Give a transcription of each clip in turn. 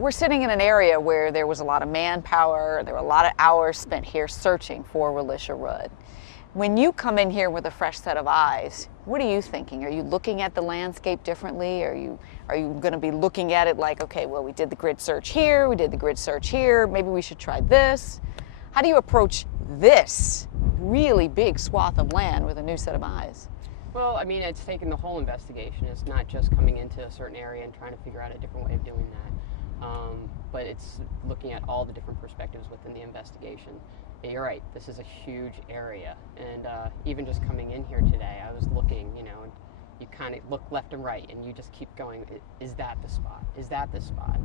we're sitting in an area where there was a lot of manpower, there were a lot of hours spent here searching for Relisha Rudd. When you come in here with a fresh set of eyes, what are you thinking? Are you looking at the landscape differently? Are you going to be looking at it like, okay, well, we did the grid search here, we did the grid search here, maybe we should try this? How do you approach this really big swath of land with a new set of eyes? Well, I mean, it's taking the whole investigation. It's not just coming into a certain area and trying to figure out a different way of doing that. But it's looking at all the different perspectives within the investigation. Yeah, you're right, this is a huge area. And even just coming in here today, I was looking, you know, and you kind of look left and right and you just keep going, is that the spot? Is that the spot?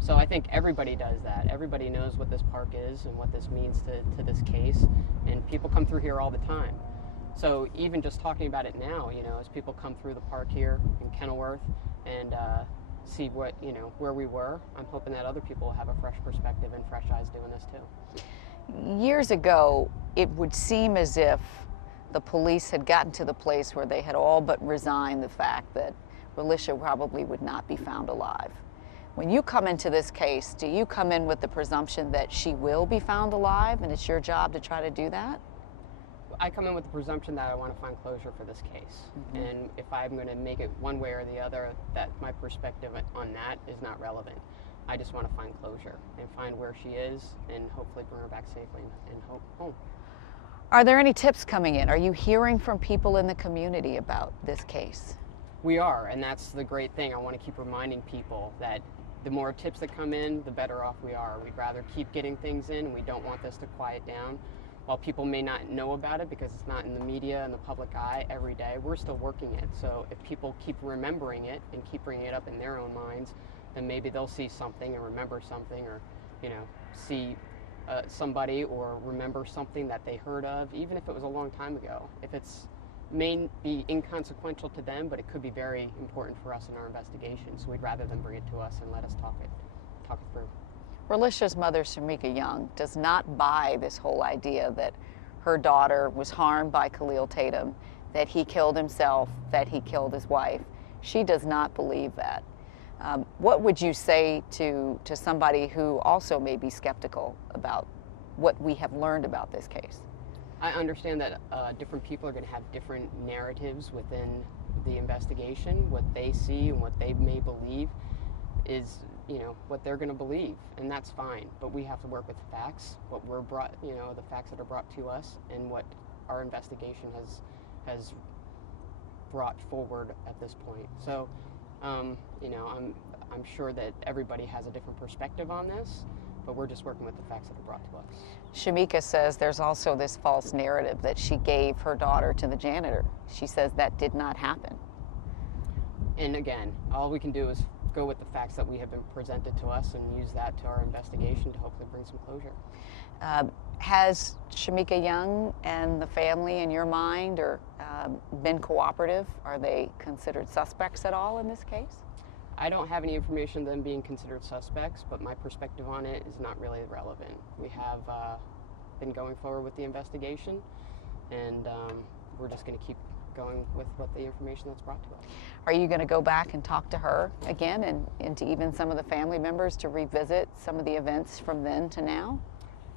So I think everybody does that. Everybody knows what this park is and what this means to this case. And people come through here all the time. So even just talking about it now, you know, as people come through the park here in Kenilworth and see what, you know, where we were, I'm hoping that other people have a fresh perspective and fresh eyes doing this too. Years ago, it would seem as if the police had gotten to the place where they had all but resigned the fact that Relisha probably would not be found alive. When you come into this case, do you come in with the presumption that she will be found alive and it's your job to try to do that? I come in with the presumption that I want to find closure for this case. Mm-hmm. And if I'm going to make it one way or the other, that my perspective on that is not relevant. I just want to find closure and find where she is and hopefully bring her back safely and home. Are there any tips coming in? Are you hearing from people in the community about this case? We are, and that's the great thing. I want to keep reminding people that the more tips that come in, the better off we are. We'd rather keep getting things in, and we don't want this to quiet down. While people may not know about it because it's not in the media and the public eye every day, we're still working it. So if people keep remembering it and keep bringing it up in their own minds, then maybe they'll see something and remember something, or, you know, see somebody or remember something that they heard of, even if it was a long time ago. If it's may be inconsequential to them, but it could be very important for us in our investigation. So we'd rather them bring it to us and let us talk it through. Relisha's mother, Shamika Young, does not buy this whole idea that her daughter was harmed by Khalil Tatum, that he killed himself, that he killed his wife. She does not believe that. What would you say to somebody who also may be skeptical about what we have learned about this case? I understand that different people are going to have different narratives within the investigation. What they see and what they may believe is, you know, what they're going to believe, and that's fine. But we have to work with the facts, what we're brought, you know, the facts that are brought to us, and what our investigation has brought forward at this point. So, you know, I'm sure that everybody has a different perspective on this, but we're just working with the facts that are brought to us. Shamika says there's also this false narrative that she gave her daughter to the janitor. She says that did not happen. And again, all we can do is go with the facts that we have been presented to us and use that to our investigation to hopefully bring some closure. Has Shamika Young and the family, in your mind, been cooperative? Are they considered suspects at all in this case? I don't have any information on them being considered suspects, but my perspective on it is not really relevant. We have been going forward with the investigation, and we're just going to keep going with what the information that's brought to us. Are you going to go back and talk to her again and to even some of the family members to revisit some of the events from then to now?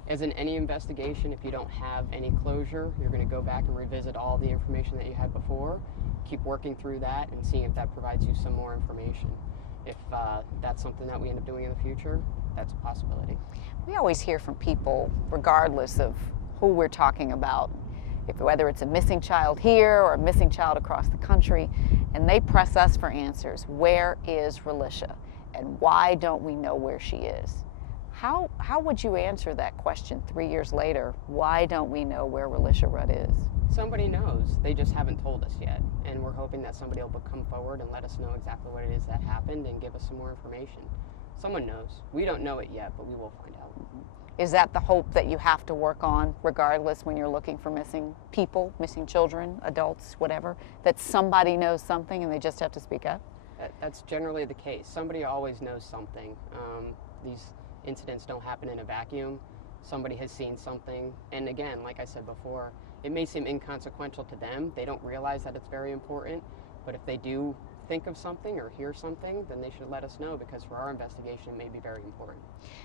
As in any investigation, if you don't have any closure, you're going to go back and revisit all the information that you had before, keep working through that and seeing if that provides you some more information. If that's something that we end up doing in the future, that's a possibility. We always hear from people, regardless of who we're talking about, whether it's a missing child here or a missing child across the country, and they press us for answers. Where is Relisha? And why don't we know where she is? How would you answer that question 3 years later? Why don't we know where Relisha Rudd is? Somebody knows. They just haven't told us yet. And we're hoping that somebody will come forward and let us know exactly what it is that happened and give us some more information. Someone knows. We don't know it yet, but we will find out. Is that the hope that you have to work on, regardless, when you're looking for missing people, missing children, adults, whatever, that somebody knows something and they just have to speak up? That's generally the case. Somebody always knows something. These incidents don't happen in a vacuum. Somebody has seen something. And again, like I said before, it may seem inconsequential to them. They don't realize that it's very important. But if they do think of something or hear something, then they should let us know, because for our investigation it may be very important.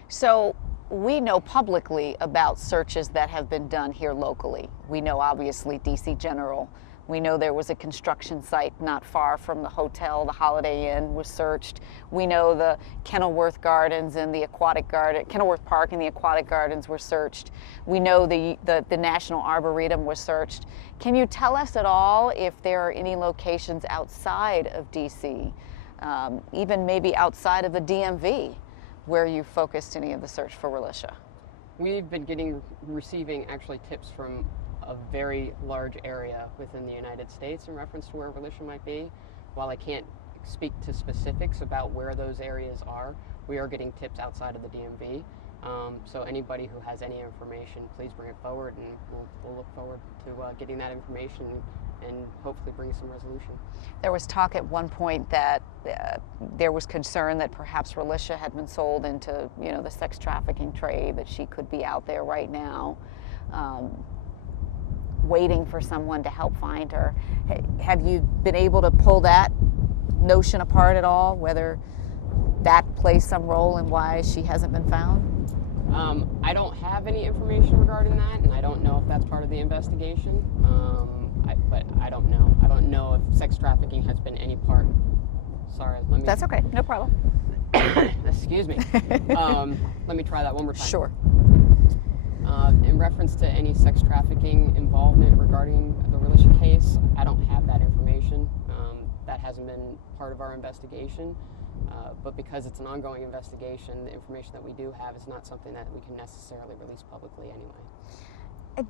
So we know publicly about searches that have been done here locally. We know obviously DC General. We know there was a construction site not far from the hotel, the Holiday Inn was searched. We know the Kenilworth Gardens and the Aquatic Garden, Kenilworth Park and the Aquatic Gardens were searched. We know the National Arboretum was searched. Can you tell us at all if there are any locations outside of DC, even maybe outside of the DMV, where you focused any of the search for Relisha? We've been receiving actually tips from a very large area within the United States in reference to where Relisha might be. While I can't speak to specifics about where those areas are, we are getting tips outside of the DMV. So anybody who has any information, please bring it forward, and we'll look forward to getting that information and hopefully bring some resolution. There was talk at one point that there was concern that perhaps Relisha had been sold into, the sex trafficking trade, that she could be out there right now, waiting for someone to help find her. Have you been able to pull that notion apart at all, whether that plays some role in why she hasn't been found? I don't have any information regarding that, and I don't know if that's part of the investigation. But I don't know. I don't know if sex trafficking has been any part. Sorry, let me... That's okay, no problem. Excuse me. Let me try that one more time. Sure. In reference to any sex trafficking involvement regarding the Relisha case, I don't have that information. That hasn't been part of our investigation. But because it's an ongoing investigation, the information that we do have is not something that we can necessarily release publicly anyway.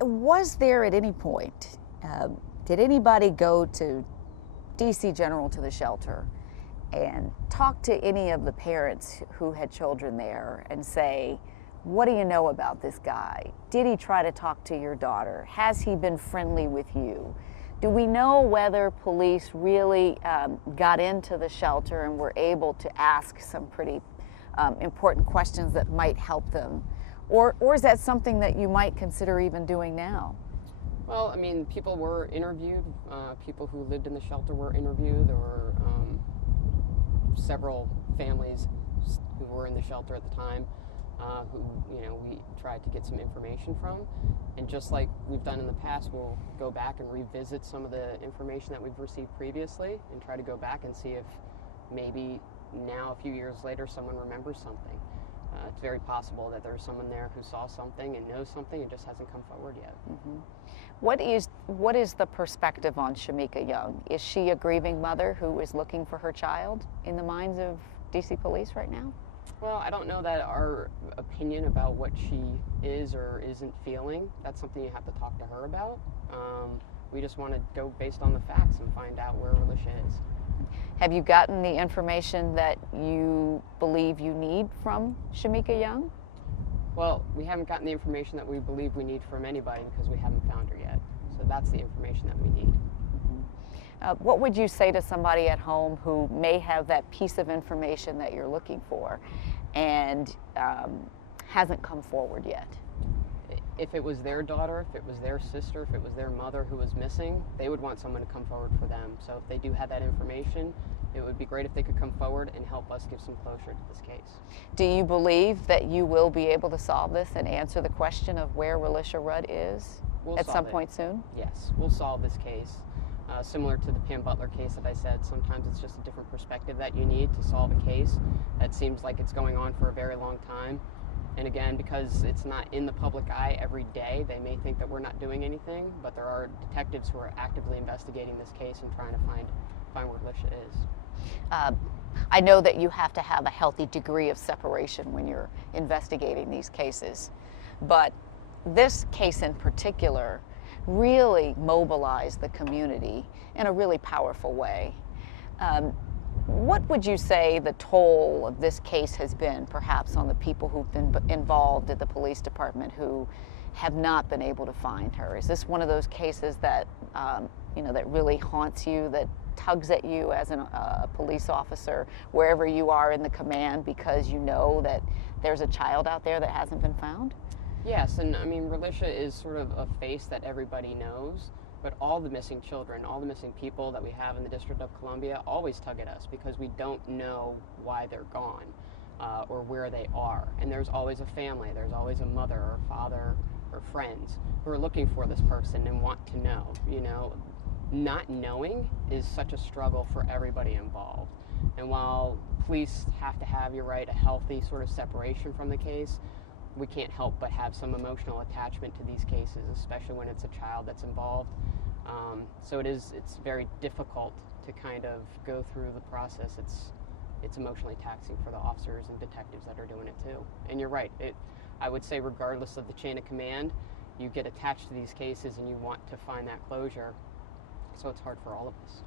Was there at any point, did anybody go to DC General, to the shelter, and talk to any of the parents who had children there and say, what do you know about this guy? Did he try to talk to your daughter? Has he been friendly with you? Do we know whether police really got into the shelter and were able to ask some pretty important questions that might help them? Or is that something that you might consider even doing now? Well, I mean, people were interviewed. People who lived in the shelter were interviewed. There were several families who were in the shelter at the time who, we tried to get some information from. And just like we've done in the past, we'll go back and revisit some of the information that we've received previously and try to go back and see if maybe now, a few years later, someone remembers something. It's very possible that there's someone there who saw something and knows something and just hasn't come forward yet. Mm-hmm. What is the perspective on Shamika Young? Is she a grieving mother who is looking for her child in the minds of DC police right now? Well, I don't know that our opinion about what she is or isn't feeling, that's something you have to talk to her about. We just want to go based on the facts and find out where Relisha is. Have you gotten the information that you believe you need from Shamika Young? Well, we haven't gotten the information that we believe we need from anybody because we haven't found her yet. So that's the information that we need. What would you say to somebody at home who may have that piece of information that you're looking for and hasn't come forward yet? If it was their daughter, if it was their sister, if it was their mother who was missing, they would want someone to come forward for them. So if they do have that information, it would be great if they could come forward and help us give some closure to this case. Do you believe that you will be able to solve this and answer the question of where Relisha Rudd is at some point soon? Yes, we'll solve this case. Similar to the Pam Butler case that I said, sometimes it's just a different perspective that you need to solve a case that seems like it's going on for a very long time. And again, because it's not in the public eye every day, they may think that we're not doing anything, but there are detectives who are actively investigating this case and trying to find where Relisha is. I know that you have to have a healthy degree of separation when you're investigating these cases, but this case in particular really mobilized the community in a really powerful way. What would you say the toll of this case has been, perhaps, on the people who've been involved at the police department who have not been able to find her? Is this one of those cases that, that really haunts you, that tugs at you as a police officer, wherever you are in the command, because you know that there's a child out there that hasn't been found? Yes, and I mean, Relisha is sort of a face that everybody knows. But all the missing children, all the missing people that we have in the District of Columbia always tug at us because we don't know why they're gone or where they are. And there's always a family, there's always a mother or father or friends who are looking for this person and want to know. You know, not knowing is such a struggle for everybody involved. And while police have to have, you're right, a healthy sort of separation from the case, we can't help but have some emotional attachment to these cases, especially when it's a child that's involved. So it's very difficult to kind of go through the process. It's emotionally taxing for the officers and detectives that are doing it too. And you're right, I would say regardless of the chain of command, you get attached to these cases and you want to find that closure. So it's hard for all of us.